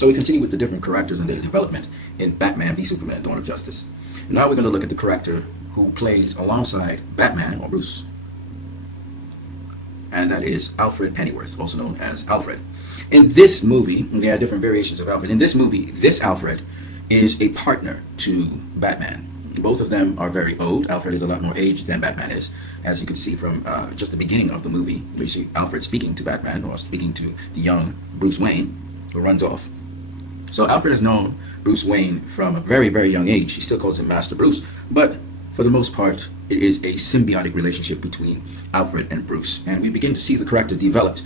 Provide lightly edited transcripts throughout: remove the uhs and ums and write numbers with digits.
So we continue with the different characters and their development in Batman v Superman: Dawn of Justice. Now we're going to look at the character who plays alongside Batman, or Bruce, and that is Alfred Pennyworth, also known as Alfred. In this movie, there are different variations of Alfred. In this movie, this Alfred is a partner to Batman. Both of them are very old. Alfred is a lot more aged than Batman is, as you can see from just the beginning of the movie, where you see Alfred speaking to Batman, or speaking to the young Bruce Wayne, who runs off. So Alfred has known Bruce Wayne from a very, very young age. He still calls him Master Bruce, but for the most part, it is a symbiotic relationship between Alfred and Bruce. And we begin to see the character developed.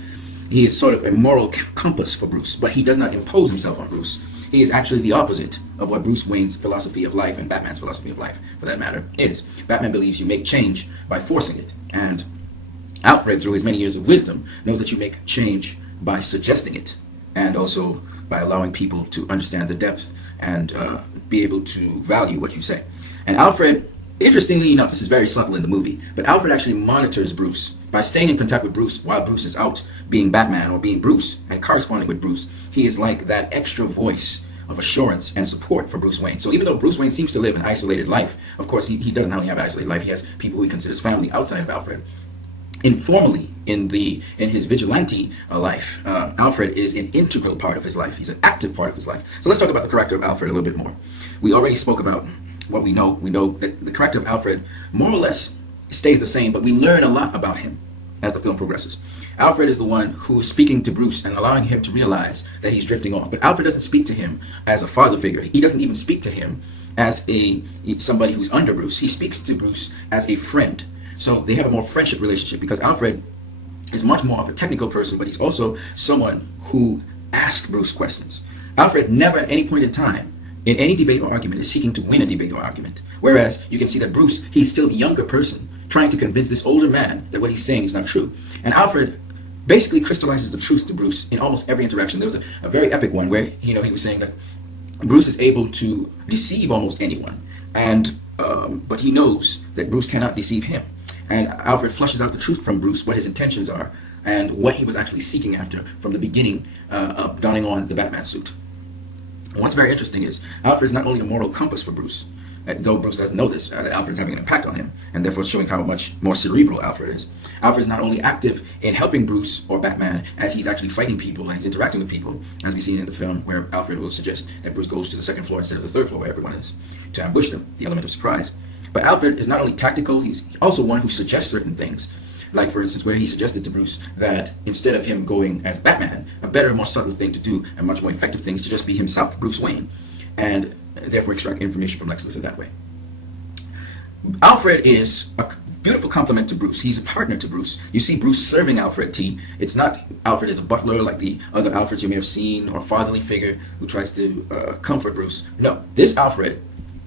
He is sort of a moral compass for Bruce, but he does not impose himself on Bruce. He is actually the opposite of what Bruce Wayne's philosophy of life, and Batman's philosophy of life, for that matter, is. Batman believes you make change by forcing it, and Alfred, through his many years of wisdom, knows that you make change by suggesting it, and also by allowing people to understand the depth and be able to value what you say. And Alfred, interestingly enough, this is very subtle in the movie, but Alfred actually monitors Bruce by staying in contact with Bruce while Bruce is out being Batman or being Bruce and corresponding with Bruce. He is like that extra voice of assurance and support for Bruce Wayne. So even though Bruce Wayne seems to live an isolated life, of course he doesn't only have an isolated life, he has people who he considers family outside of Alfred. Informally, in his vigilante life, Alfred is an integral part of his life. He's an active part of his life. So let's talk about the character of Alfred a little bit more. We already spoke about what we know. We know that the character of Alfred more or less stays the same, but we learn a lot about him as the film progresses. Alfred is the one who is speaking to Bruce and allowing him to realize that he's drifting off. But Alfred doesn't speak to him as a father figure. He doesn't even speak to him as somebody who's under Bruce. He speaks to Bruce as a friend. So they have a more friendship relationship, because Alfred is much more of a technical person, but he's also someone who asks Bruce questions. Alfred never at any point in time in any debate or argument is seeking to win a debate or argument. Whereas you can see that Bruce, he's still the younger person trying to convince this older man that what he's saying is not true. And Alfred basically crystallizes the truth to Bruce in almost every interaction. There was a very epic one where he was saying that Bruce is able to deceive almost anyone, and but he knows that Bruce cannot deceive him. And Alfred flushes out the truth from Bruce, what his intentions are, and what he was actually seeking after from the beginning of donning on the Batman suit. And what's very interesting is Alfred is not only a moral compass for Bruce, though Bruce doesn't know this, Alfred's having an impact on him, and therefore showing how much more cerebral Alfred is. Alfred is not only active in helping Bruce or Batman as he's actually fighting people and he's interacting with people, as we see in the film, where Alfred will suggest that Bruce goes to the second floor instead of the third floor where everyone is, to ambush them, the element of surprise. But Alfred is not only tactical, he's also one who suggests certain things. Like, for instance, where he suggested to Bruce that instead of him going as Batman, a better, more subtle thing to do, and much more effective things, to just be himself, Bruce Wayne, and therefore extract information from Lex Luthor that way. Alfred is a beautiful complement to Bruce. He's a partner to Bruce. You see Bruce serving Alfred tea. It's not Alfred as a butler like the other Alfreds you may have seen, or a fatherly figure who tries to comfort Bruce. No, this Alfred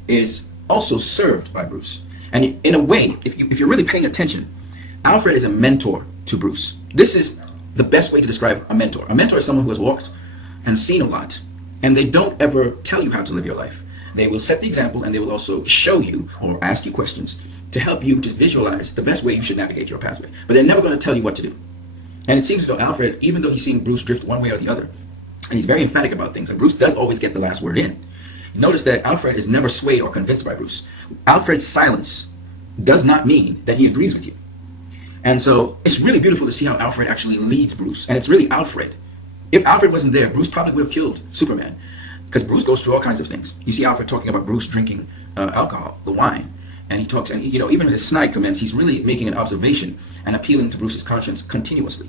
is also served by Bruce. And in a way, if you're really paying attention, Alfred is a mentor to Bruce. This is the best way to describe a mentor. A mentor is someone who has walked and seen a lot, and they don't ever tell you how to live your life. They will set the example, and they will also show you or ask you questions to help you to visualize the best way you should navigate your pathway. But they're never going to tell you what to do. And it seems as though Alfred, even though he's seeing Bruce drift one way or the other, and he's very emphatic about things, and Bruce does always get the last word in. Notice that Alfred is never swayed or convinced by Bruce. Alfred's silence does not mean that he agrees with you. And so it's really beautiful to see how Alfred actually leads Bruce. And it's really Alfred. If Alfred wasn't there, Bruce probably would have killed Superman, because Bruce goes through all kinds of things. You see Alfred talking about Bruce drinking alcohol, the wine. And he talks, and even with his snide comments, he's really making an observation and appealing to Bruce's conscience continuously.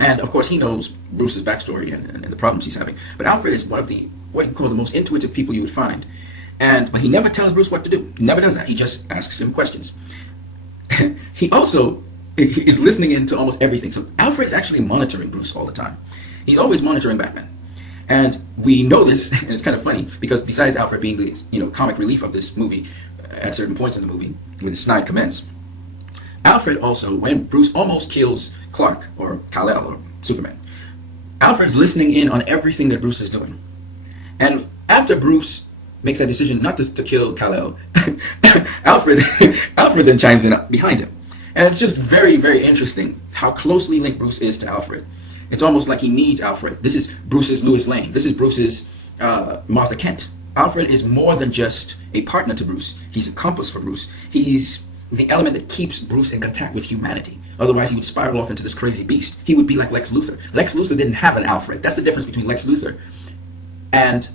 And of course he knows Bruce's backstory and the problems he's having. But Alfred is one of what you call the most intuitive people you would find. But he never tells Bruce what to do. He never does that. He just asks him questions. He also is listening in to almost everything. So Alfred is actually monitoring Bruce all the time. He's always monitoring Batman. And we know this, and it's kind of funny, because besides Alfred being the comic relief of this movie at certain points in the movie, with his snide comments, Alfred also, when Bruce almost kills Clark, or Kal-El, or Superman, Alfred's listening in on everything that Bruce is doing. And after Bruce makes that decision not to kill Kal-El, Alfred then chimes in behind him. And it's just very, very interesting how closely linked Bruce is to Alfred. It's almost like he needs Alfred. This is Bruce's Lois Lane. This is Bruce's Martha Kent. Alfred is more than just a partner to Bruce. He's a compass for Bruce. He's the element that keeps Bruce in contact with humanity. Otherwise, he would spiral off into this crazy beast. He would be like Lex Luthor. Lex Luthor didn't have an Alfred. That's the difference between Lex Luthor and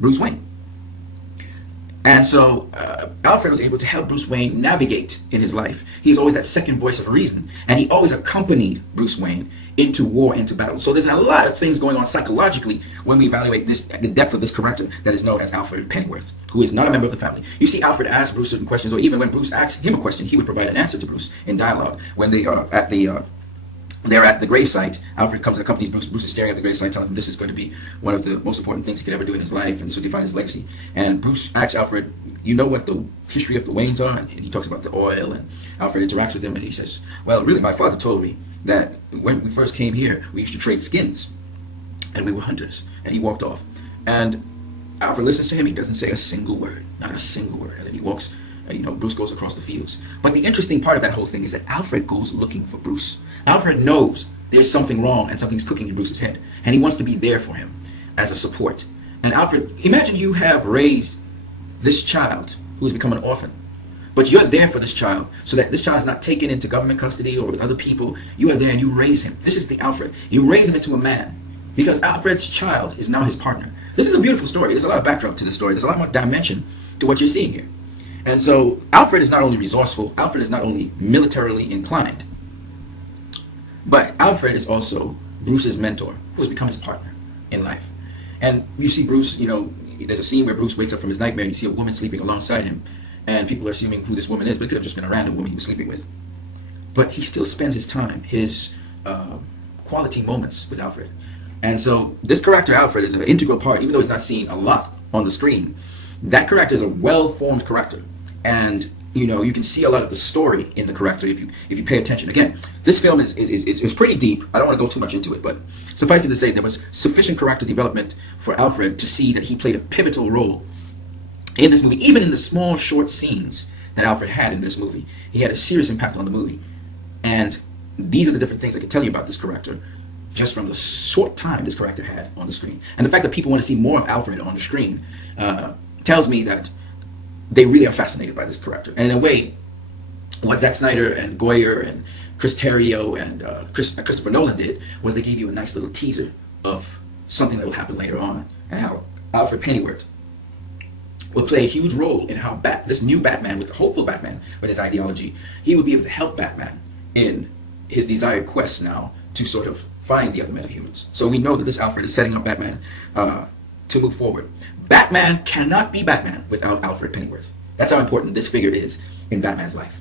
Bruce Wayne. And so Alfred was able to help Bruce Wayne navigate in his life. He's always that second voice of reason. And he always accompanied Bruce Wayne into war, into battle. So there's a lot of things going on psychologically when we evaluate the depth of this character that is known as Alfred Pennyworth, who is not a member of the family. You see Alfred ask Bruce certain questions, or even when Bruce asks him a question, he would provide an answer to Bruce in dialogue. When they are at they're at the gravesite. Alfred comes and accompanies Bruce. Bruce is staring at the gravesite, telling him this is going to be one of the most important things he could ever do in his life, and so define his legacy. And Bruce asks Alfred, you know what the history of the Waynes are? And he talks about the oil, and Alfred interacts with him, and he says, well, really, my father told me that when we first came here, we used to trade skins, and we were hunters. And he walked off. And Alfred listens to him. He doesn't say a single word, not a single word. And then he walks, Bruce goes across the fields. But the interesting part of that whole thing is that Alfred goes looking for Bruce. Alfred knows there's something wrong and something's cooking in Bruce's head. And he wants to be there for him as a support. And Alfred, imagine you have raised this child who has become an orphan. But you're there for this child so that this child is not taken into government custody or with other people. You are there and you raise him. This is the Alfred. You raise him into a man because Alfred's child is now his partner. This is a beautiful story. There's a lot of backdrop to the story. There's a lot more dimension to what you're seeing here. And so Alfred is not only resourceful, Alfred is not only militarily inclined, but Alfred is also Bruce's mentor, who has become his partner in life. And you see Bruce, there's a scene where Bruce wakes up from his nightmare and you see a woman sleeping alongside him. And people are assuming who this woman is, but it could have just been a random woman he was sleeping with. But he still spends his time, his quality moments with Alfred. And so this character, Alfred, is an integral part, even though he's not seen a lot on the screen. That character is a well-formed character. And, you can see a lot of the story in the character if you pay attention. Again, this film is pretty deep. I don't want to go too much into it, but suffice it to say, there was sufficient character development for Alfred to see that he played a pivotal role in this movie. Even in the small, short scenes that Alfred had in this movie, he had a serious impact on the movie. And these are the different things I can tell you about this character just from the short time this character had on the screen. And the fact that people want to see more of Alfred on the screen tells me that they really are fascinated by this character. And in a way, what Zack Snyder and Goyer and Chris Terrio and Christopher Nolan did was they gave you a nice little teaser of something that will happen later on, and how Alfred Pennyworth will play a huge role in how this new Batman, with the hopeful Batman, with his ideology, he will be able to help Batman in his desired quest now to sort of find the other metahumans. So we know that this Alfred is setting up Batman to move forward. Batman cannot be Batman without Alfred Pennyworth. That's how important this figure is in Batman's life.